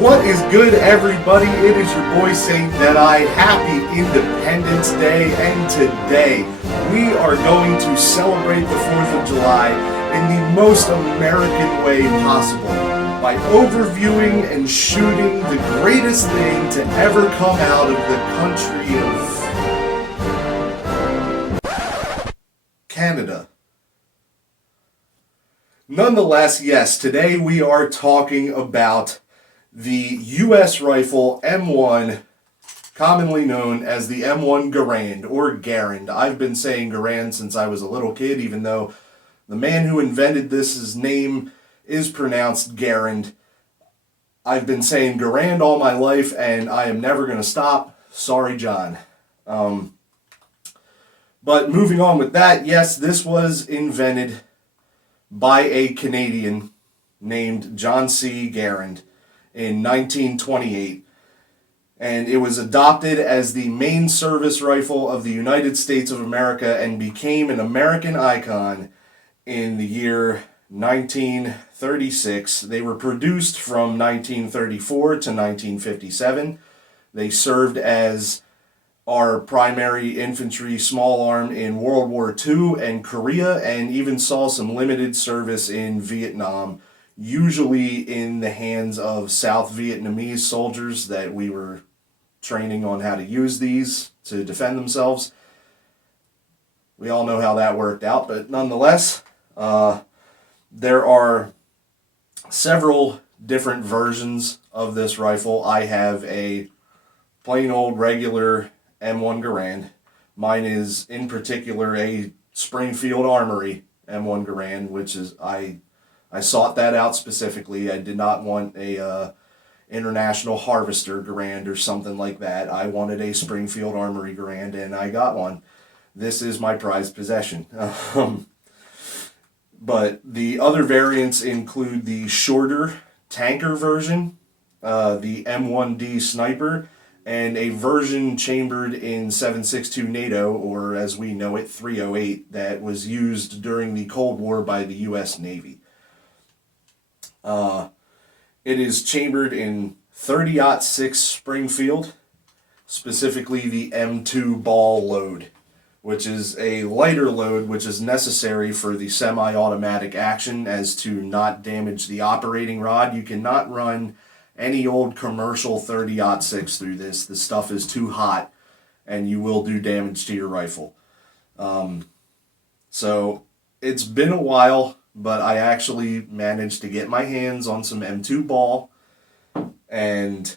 What is good, everybody? It is your boy Saint Deadeye. Happy Independence Day, and today we are going to celebrate the 4th of July in the most American way possible by overviewing and shooting the greatest thing to ever come out of the country of Canada. Nonetheless, yes, today we are talking about the U.S. rifle M1, commonly known as the M1 Garand, or Garand. I've been saying Garand since I was a little kid, even though the man who invented this, his name is pronounced Garand. I've been saying Garand all my life, and I am never going to stop. Sorry, John. But moving on with that, yes, this was invented by a Canadian named John C. Garand in 1928, and it was adopted as the main service rifle of the United States of America and became an American icon in the year 1936. They were produced from 1934 to 1957. They served as our primary infantry small arm in World War II and Korea, and even saw some limited service in Vietnam, usually in the hands of South Vietnamese soldiers that we were training on how to use these to defend themselves. We all know how that worked out, but nonetheless, there are several different versions of this rifle. I have a plain old regular M1 Garand. Mine is in particular a Springfield Armory M1 Garand, which is I sought that out specifically. I did not want a International Harvester Garand or something like that. I wanted a Springfield Armory Garand, and I got one. This is my prized possession. But the other variants include the shorter tanker version, the M1D Sniper, and a version chambered in 7.62 NATO, or as we know it, 308, that was used during the Cold War by the U.S. Navy. It is chambered in 30-06 Springfield, specifically the M2 ball load, which is a lighter load which is necessary for the semi-automatic action as to not damage the operating rod. You cannot run any old commercial 30-06 through this. The stuff is too hot and you will do damage to your rifle. So it's been a while, but I actually managed to get my hands on some M2 ball, and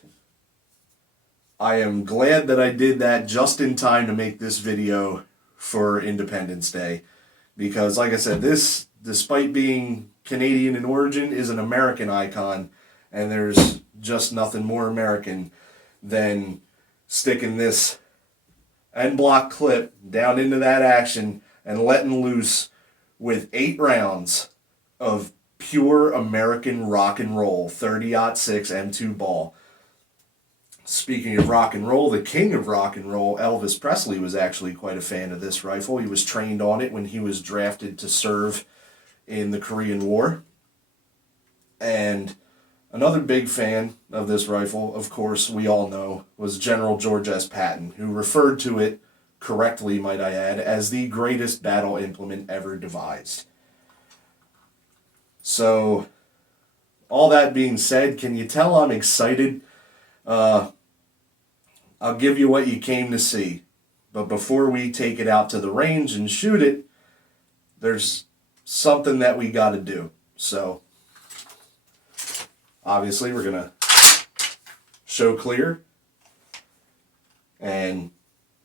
I am glad that I did that just in time to make this video for Independence Day, because like I said, this, despite being Canadian in origin, is an American icon, and there's just nothing more American than sticking this end block clip down into that action and letting loose with 8 rounds of pure American rock and roll 30-06 M2 ball. Speaking of rock and roll, the king of rock and roll, Elvis Presley, was actually quite a fan of this rifle. He was trained on it when he was drafted to serve in the Korean War. And another big fan of this rifle, of course, we all know, was General George S. Patton, who referred to it, correctly might I add, as the greatest battle implement ever devised. So, all that being said, can you tell I'm excited? I'll give you what you came to see. But before we take it out to the range and shoot it, there's something that we got to do. So, obviously, we're going to show clear. And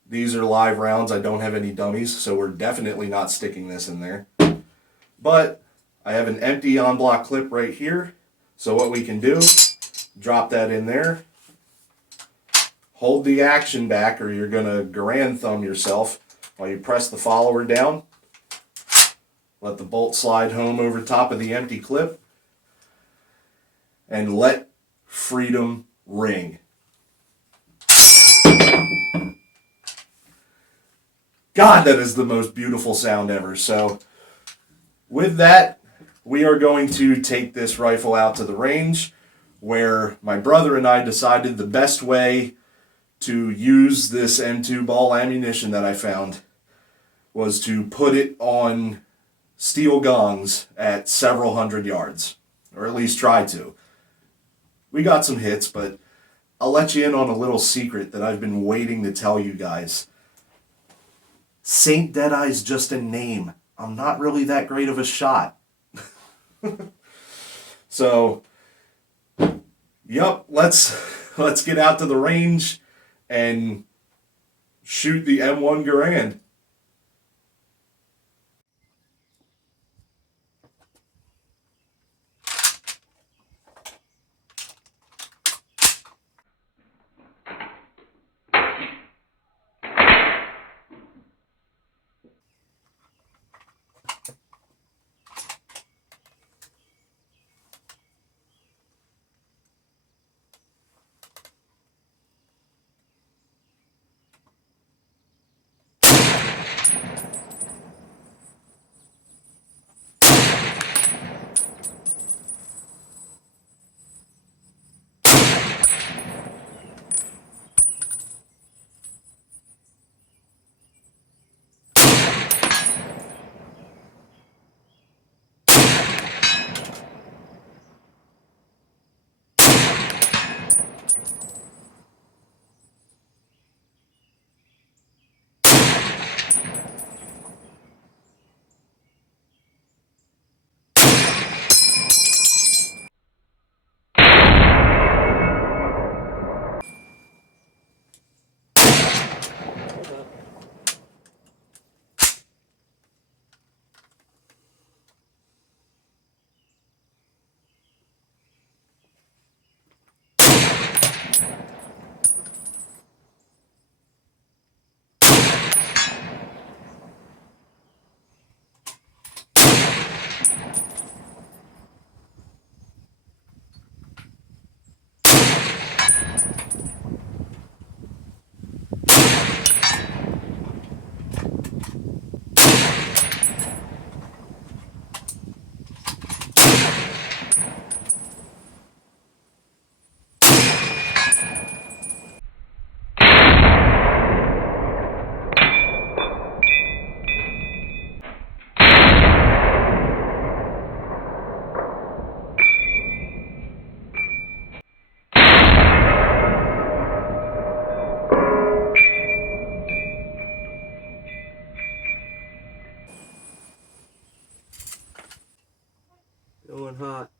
these are live rounds. I don't have any dummies, so we're definitely not sticking this in there. But I have an empty on-block clip right here. So what we can do, drop that in there, hold the action back, or you're going to Garand thumb yourself while you press the follower down. Let the bolt slide home over top of the empty clip, and let freedom ring. God, that is the most beautiful sound ever. So with that, we are going to take this rifle out to the range. where my brother and I decided the best way to use this M2 ball ammunition that I found was to put it on steel gongs at several hundred yards, or at least try to. We got some hits, but I'll let you in on a little secret that I've been waiting to tell you guys. Saint Deadeye's just a name. I'm not really that great of a shot. So, yep, let's get out to the range and shoot the M1 Garand. Going hot.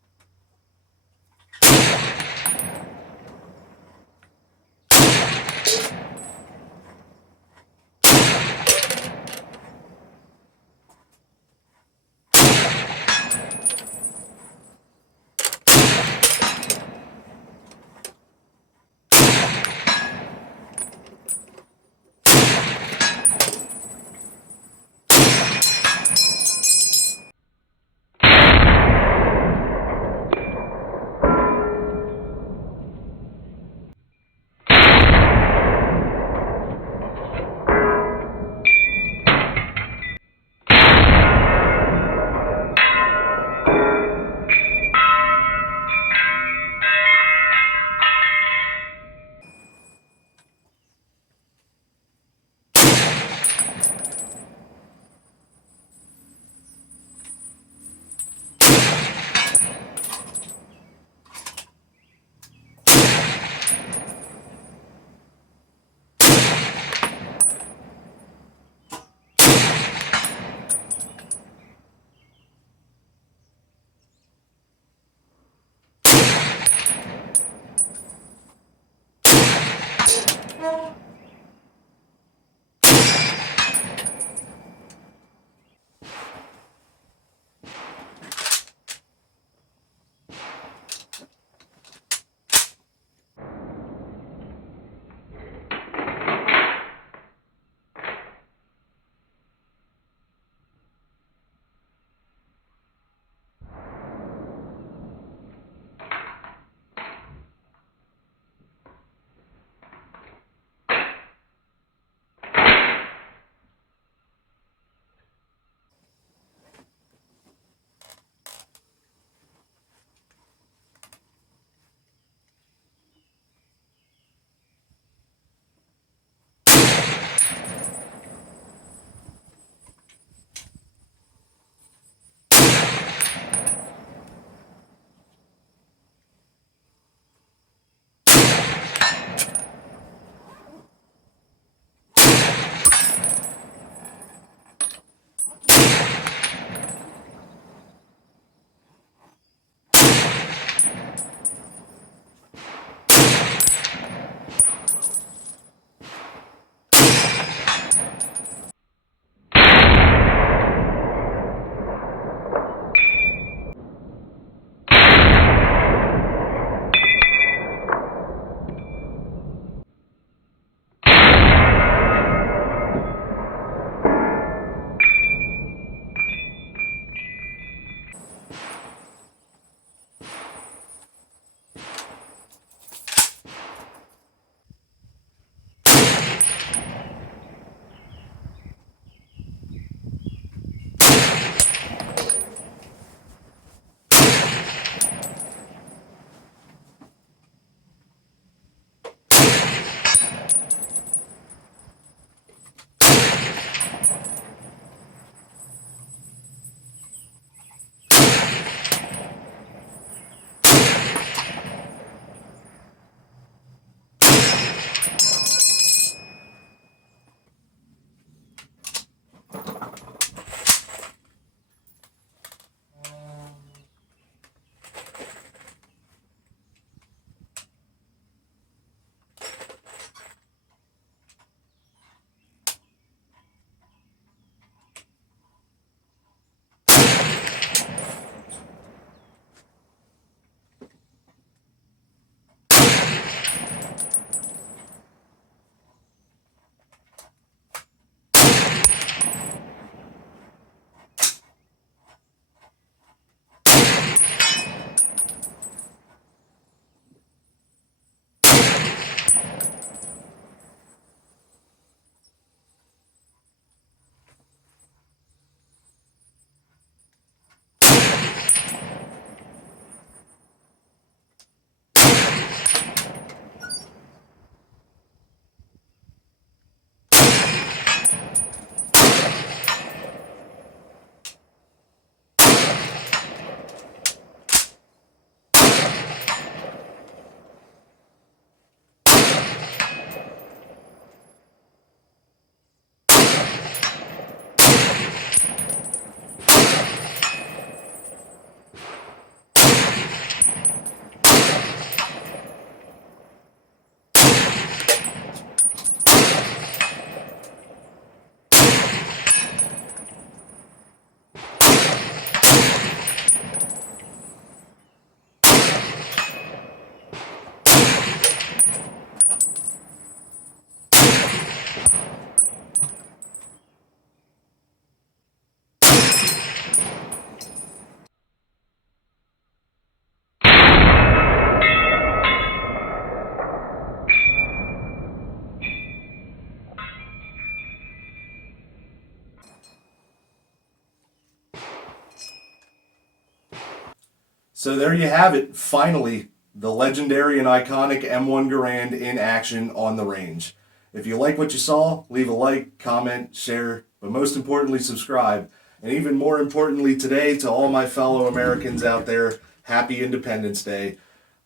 So there you have it. Finally, the legendary and iconic M1 Garand in action on the range. If you like what you saw, leave a like, comment, share, but most importantly, subscribe. And even more importantly today, to all my fellow Americans out there, happy Independence Day.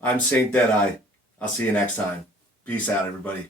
I'm Saint Deadeye. I'll see you next time. Peace out, everybody.